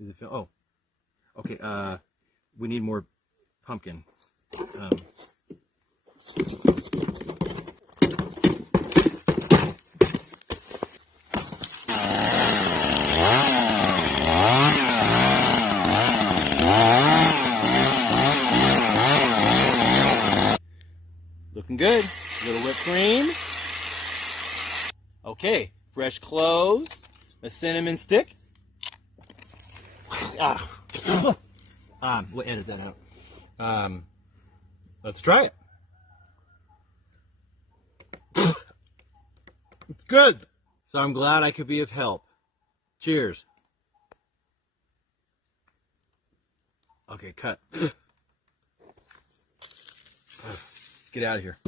Is it feel? Oh, okay. We need more pumpkin. Looking good. Little whipped cream. Okay, fresh cloves, a cinnamon stick. We'll edit that out. Let's try it. It's good. So I'm glad I could be of help. Cheers. Okay, cut. Let's get out of here.